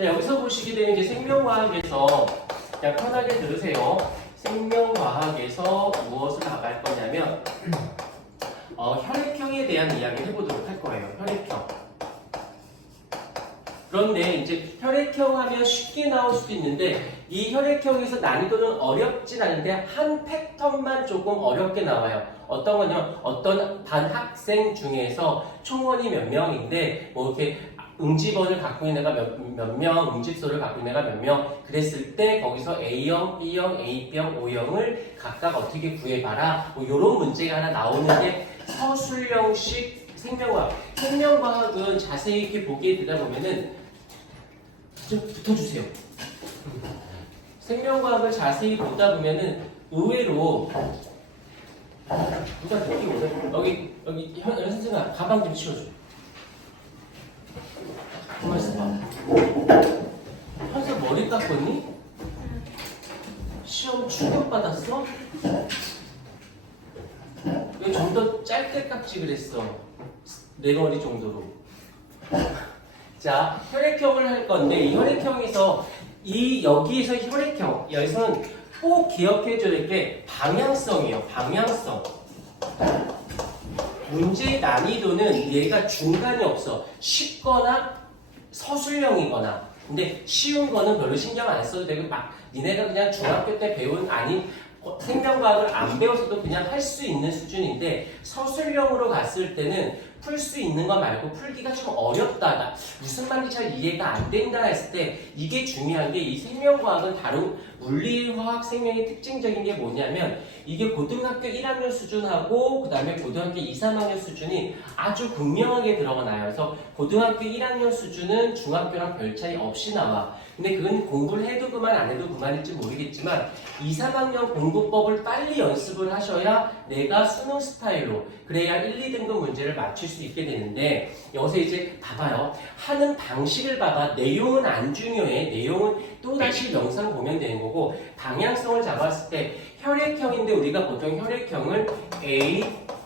자, 여기서 보시게 되는 이제 생명과학에서 그냥 편하게 들으세요. 생명과학에서 무엇을 나갈 거냐면 혈액형에 대한 이야기를 해보도록 할 거예요. 혈액형. 그런데 이제 혈액형 하면 쉽게 나올 수도 있는데 이 혈액형에서 난이도는 어렵진 않은데 한 패턴만 조금 어렵게 나와요. 어떤 거냐면 어떤 반 학생 중에서 총원이 몇 명인데 뭐 이렇게 응집원을 갖고 있는 애가 몇 명, 응집소를 갖고 있는 애가 몇 명 그랬을 때 거기서 A형, B형, A형, O형을 각각 어떻게 구해봐라 뭐 이런 문제가 하나 나오는데 서술형식 생명과학. 생명과학은 자세히 이렇게 보게 되다 보면은 좀 붙어주세요. 생명과학을 자세히 보다 보면은 의외로 누가 느끼 오네. 여기 선생아 가방 좀 치워줘. 가만 있어봐. 현서 머리 깎았니? 시험 충격받았어? 왜 좀 더 짧게 깎지 그랬어? 내 머리 정도로. 자, 혈액형을 할 건데 이 혈액형에서 여기에서 혈액형 여기서는 꼭 기억해 줘야 될 게 방향성이에요. 방향성. 문제의 난이도는 얘가 중간이 없어. 쉽거나 서술형이거나. 근데 쉬운 거는 별로 신경 안 써도 되고 막 니네가 그냥 중학교 때 배운 아닌 생명과학을 안 배워서도 그냥 할 수 있는 수준인데 서술형으로 갔을 때는 풀 수 있는 거 말고 풀기가 좀 어렵다. 무슨 말인지 잘 이해가 안 된다 했을 때 이게 중요한 게 이 생명과학은 다른 물리, 화학, 생명의 특징적인 게 뭐냐면 이게 고등학교 1학년 수준하고 그 다음에 고등학교 2, 3학년 수준이 아주 극명하게 들어가나요. 그래서 고등학교 1학년 수준은 중학교랑 별 차이 없이 나와. 근데 그건 공부를 해도 그만 안 해도 그만일지 모르겠지만 2, 3학년 공부법을 빨리 연습을 하셔야 내가 수능 스타일로 그래야 1, 2등급 문제를 맞출 수 있게 되는데 여기서 이제 봐봐요. 하는 방식을 봐봐. 내용은 안 중요해. 내용은 또다시 영상 보면 되는 거고 방향성을 잡았을 때 혈액형인데 우리가 보통 혈액형을 A,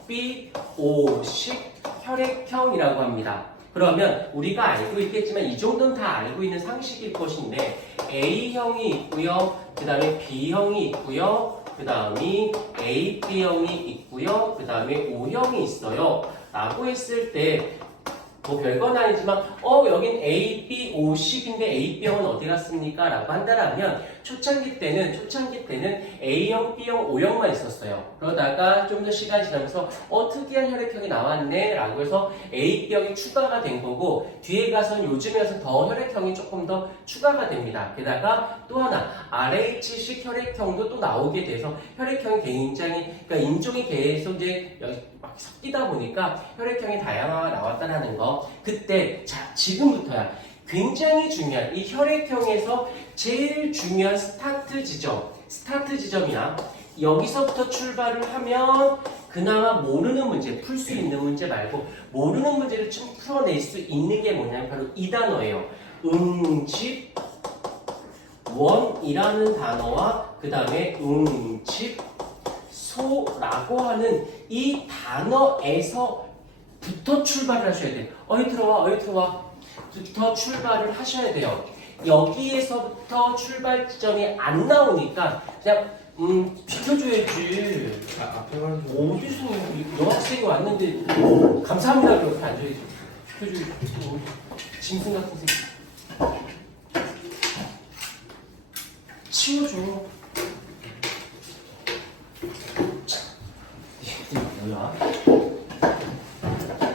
B, O식 혈액형이라고 합니다. 그러면 우리가 알고 있겠지만 이 정도는 다 알고 있는 상식일 것인데 A형이 있고요. 그 다음에 B형이 있고요. 그 다음이 AB형이 있고요. 그 다음에 O형이 있어요. 라고 했을 때 뭐 별건 아니지만 여긴 A, B, O식인데 AB형은 어디 갔습니까? 라고 한다면 초창기 때는 A형, B형, O형만 있었어요. 그러다가 좀 더 시간이 지나면서 특이한 혈액형이 나왔네 라고 해서 AB형이 추가가 된 거고 뒤에 가서는 요즘에 와서 더 혈액형이 조금 더 추가가 됩니다. 게다가 또 하나 RH식 혈액형도 또 나오게 돼서 혈액형이 굉장히 그러니까 인종이 계속 이제 막 섞이다 보니까 혈액형이 다양화가 나왔다는 거. 그때 자 지금부터야 굉장히 중요한 이 혈액형에서 제일 중요한 스타트 지점이야. 여기서부터 출발을 하면 그나마 모르는 문제, 풀 수 있는 문제 말고 모르는 문제를 좀 풀어낼 수 있는 게 뭐냐면 바로 이 단어예요. 응집원이라는 단어와 그 다음에 응집소라고 하는 이 단어에서부터 출발을 하셔야 돼요. 어이 들어와 부터 출발을 하셔야 돼요. 여기에서부터 출발 지점이 안 나오니까 그냥 비켜줘야지. 앞에 가는 어디서 여학생이 왔는데 감사합니다 이렇게 앉아야지. 비켜줘야지. 짐승 같은 새끼. 치워줘. 뭐야?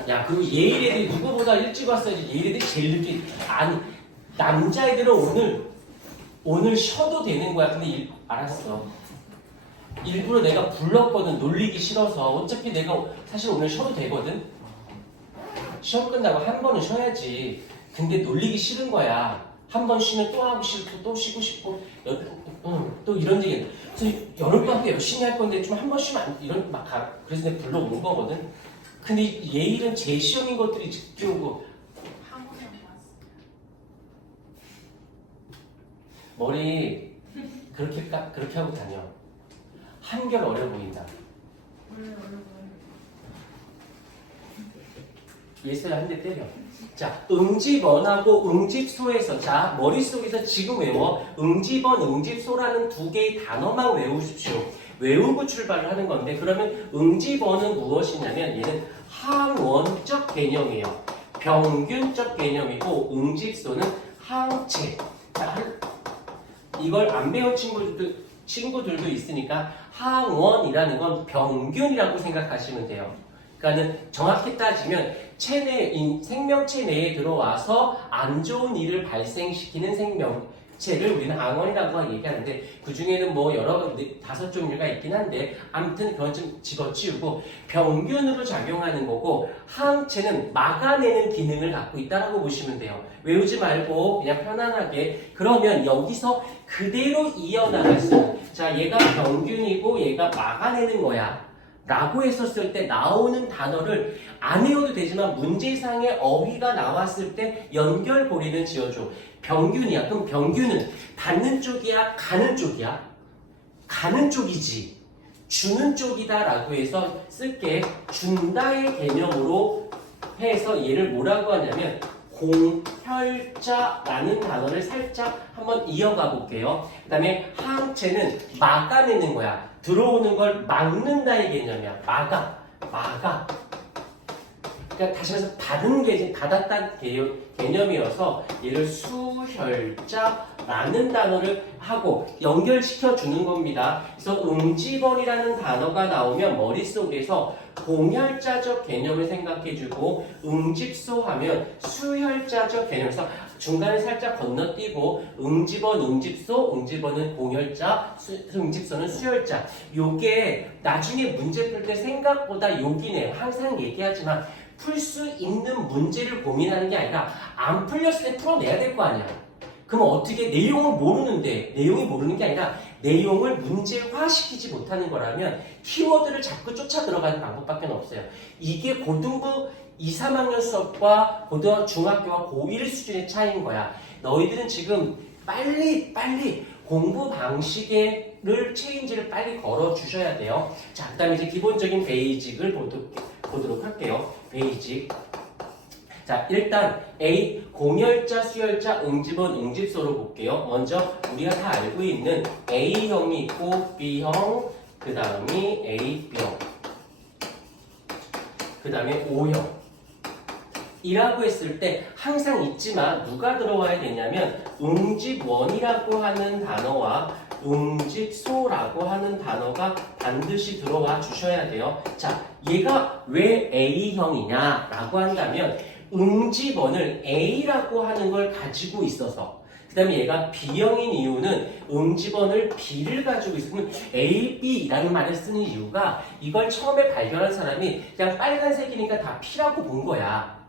야, 그리고 예일애들이 누구보다 일찍 왔어야지. 예일애들이 제일 늦게. 아니, 남자애들은 오늘 쉬어도 되는 거야. 근데 알았어. 일부러 내가 불렀거든. 놀리기 싫어서. 어차피 내가 사실 오늘 쉬어도 되거든. 시험 끝나고 한 번은 쉬어야지. 근데 놀리기 싫은 거야. 한 번 쉬면 또 하고 싫고 또 쉬고 싶고 또 이런 얘기. 그래서 여름방학 때 열심히 할 건데 좀 한 번 쉬면 안 이런 막 그래서 내가 불러온 거거든. 근데 예일은 제 시험인 것들이 지켜오고 머리 그렇게 하고 다녀. 한결 어려 보인다. 예서야 한 대 때려. 자, 응집원하고 응집소에서 자 머릿속에서 지금 외워. 응집원, 응집소라는 두 개의 단어만 외우십시오. 외우고 출발을 하는 건데 그러면 응집원은 무엇이냐면 얘는 항원적 개념이에요. 평균적 개념이고 응집소는 항체. 자, 이걸 안 배운 친구들도 있으니까 항원이라는 건 평균이라고 생각하시면 돼요. 그러니까는 정확히 따지면 생명체 내에 들어와서 안 좋은 일을 발생시키는 생명체를 우리는 항원이라고 얘기하는데 그 중에는 뭐 여러 5종류가 있긴 한데 아무튼 그건 좀 집어치우고 평균으로 작용하는 거고 항체는 막아내는 기능을 갖고 있다라고 보시면 돼요. 외우지 말고 그냥 편안하게 그러면 여기서 그대로 이어나갈 수 있는 자 얘가 평균이고 얘가 막아내는 거야. 라고 했었을 때 나오는 단어를 안 외워도 되지만 문제상의 어휘가 나왔을 때 연결고리는 지어줘. 평균이야. 그럼 평균은 받는 쪽이야? 가는 쪽이야? 가는 쪽이지. 주는 쪽이다 라고 해서 쓸게. 준다의 개념으로 해서 얘를 뭐라고 하냐면 공혈자라는 단어를 살짝 한번 이어가 볼게요. 그 다음에 항체는 막아내는 거야. 들어오는 걸 막는다의 개념이야. 막아. 그러니까 다시 말해서 받았다는 개념이어서 얘를 수혈자라는 단어를 하고 연결시켜 주는 겁니다. 그래서 응집원이라는 단어가 나오면 머릿속에서 공혈자적 개념을 생각해주고 응집소 하면 수혈자적 개념에서 중간에 살짝 건너뛰고 응집원, 응집소는 공혈자, 응집소는 수혈자. 요게 나중에 문제 풀 때 생각보다 요기네요. 항상 얘기하지만 풀 수 있는 문제를 고민하는 게 아니라 안 풀렸을 때 풀어내야 될 거 아니야. 그럼 어떻게 내용을 모르는데 내용이 모르는 게 아니라 내용을 문제화시키지 못하는 거라면 키워드를 자꾸 쫓아 들어가는 방법밖에 없어요. 이게 고등부 2, 3학년 수업과 중학교와 고1 수준의 차이인 거야. 너희들은 지금 빨리 공부 방식을 체인지를 빨리 걸어 주셔야 돼요. 자, 그 다음에 이제 기본적인 베이직을 보도록 할게요. 베이직. 자, 일단 A, 공혈자, 수혈자, 응집원, 응집소로 볼게요. 먼저 우리가 다 알고 있는 A형이 있고 B형, 그 다음이 AB형, 그 다음에 O형. 이라고 했을 때 항상 있지만 누가 들어와야 되냐면 응집원이라고 하는 단어와 응집소라고 하는 단어가 반드시 들어와 주셔야 돼요. 자, 얘가 왜 A형이냐 라고 한다면 응집원을 A라고 하는 걸 가지고 있어서 그 다음에 얘가 B형인 이유는 응집원을 B를 가지고 있으면 A, B라는 말을 쓰는 이유가 이걸 처음에 발견한 사람이 그냥 빨간색이니까 다 P라고 본 거야.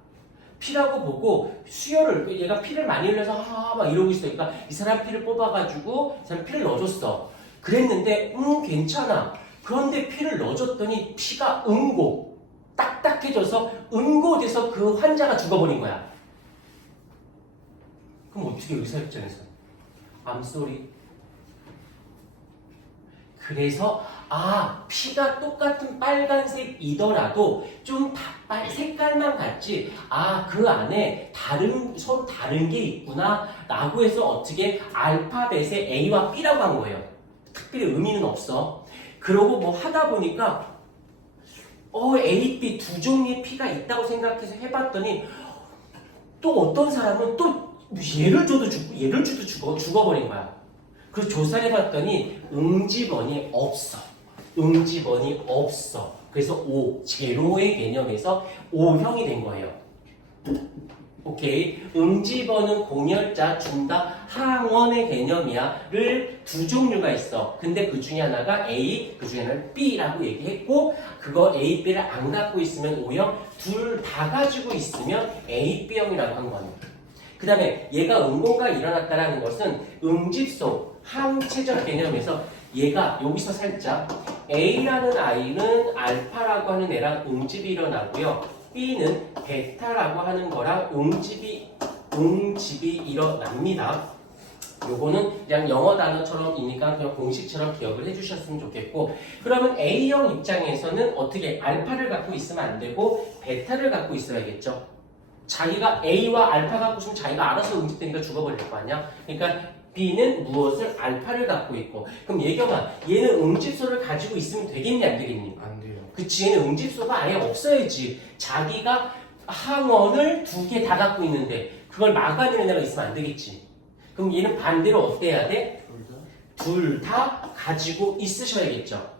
P라고 보고 수혈을 얘가 P를 많이 흘려서 막 이러고 있으니까 이 사람 P를 뽑아가지고 이 사람 P를 넣어줬어. 그랬는데 괜찮아. 그런데 P를 넣어줬더니 P가 응고 딱딱해져서 응고돼서 그 환자가 죽어버린 거야. 그럼 어떻게 의사 입장에서 I'm sorry. 그래서 피가 똑같은 빨간색이더라도 좀 색깔만 같지 그 안에 서로 다른 게 있구나 라고 해서 어떻게 알파벳에 A와 B라고 한 거예요. 특별히 의미는 없어. 그러고 뭐 하다 보니까 A, B 두 종류의 P가 있다고 생각해서 해봤더니 또 어떤 사람은 또 얘를 줘도 죽고 얘를 줘도 죽어버린 거야. 그래서 조사를 해봤더니 응집원이 없어. 그래서 O, 제로의 개념에서 O형이 된 거예요. 오케이. 응집원은 공혈자, 준다, 항원의 개념이야를 두 종류가 있어. 근데 그 중에 하나가 A, 그 중에 하나는 B라고 얘기했고 그거 A, B를 안 갖고 있으면 O형, 둘 다 가지고 있으면 A, B형이라고 한 거예요. 그 다음에 얘가 응고가 일어났다는 것은 응집소, 항체적 개념에서 얘가 여기서 살짝 A라는 아이는 알파라고 하는 애랑 응집이 일어나고요. B는 베타라고 하는 거랑 응집이 일어납니다. 요거는 그냥 영어 단어처럼이니까 그냥 공식처럼 기억을 해주셨으면 좋겠고 그러면 A형 입장에서는 어떻게 알파를 갖고 있으면 안 되고 베타를 갖고 있어야겠죠. 자기가 A와 알파 갖고 있으면 자기가 알아서 응집되니까 죽어버릴 거 아니야? 그러니까 B는 무엇을? 알파를 갖고 있고. 그럼 얘경아, 얘는 응집소를 가지고 있으면 되겠니 안 되겠니? 안 돼요. 그치, 얘는 응집소가 아예 없어야지. 자기가 항원을 두 개 다 갖고 있는데 그걸 막아내는 애가 있으면 안 되겠지. 그럼 얘는 반대로 어때야 돼? 둘 다 가지고 있으셔야겠죠.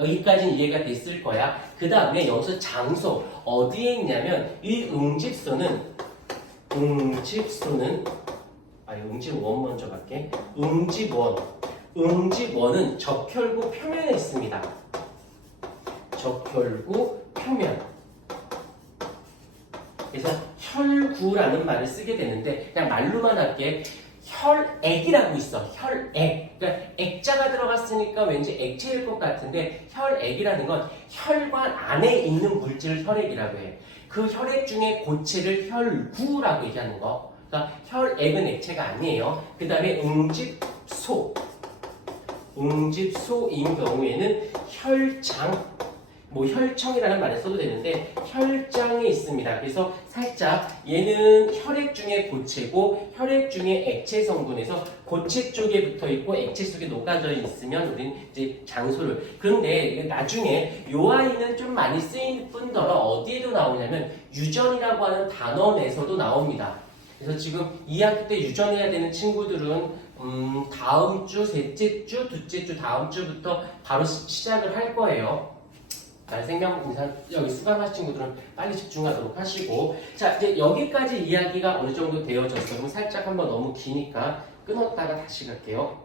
여기까지는 이해가 됐을 거야. 그 다음에 여기서 장소 어디에 있냐면 이 응집소는 응집원 먼저 갈게. 응집원은 적혈구 표면에 있습니다. 적혈구 표면. 그래서 혈구라는 말을 쓰게 되는데 그냥 말로만 할게. 혈액이라고 있어. 혈액. 그러니까 액자가 들어갔으니까 왠지 액체일 것 같은데 혈액이라는 건 혈관 안에 있는 물질을 혈액이라고 해. 그 혈액 중에 고체를 혈구라고 얘기하는 거. 그러니까 혈액은 액체가 아니에요. 그 다음에 응집소인 경우에는 혈장, 혈청이라는 말을 써도 되는데 혈장에 있습니다. 그래서 살짝 얘는 혈액 중에 고체고 혈액 중에 액체 성분에서 고체 쪽에 붙어 있고 액체 속에 녹아져 있으면 우리는 이제 장소를. 그런데 나중에 요 아이는 좀 많이 쓰일 뿐더러 어디에도 나오냐면 유전이라고 하는 단어 내에서도 나옵니다. 그래서 지금 2학기 때 유전해야 되는 친구들은 다음 주, 셋째 주, 둘째 주 다음 주부터 바로 시작을 할 거예요. 여기 수강하신 친구들은 빨리 집중하도록 하시고. 자, 이제 여기까지 이야기가 어느 정도 되어졌어요. 그럼 살짝 한번 너무 기니까 끊었다가 다시 갈게요.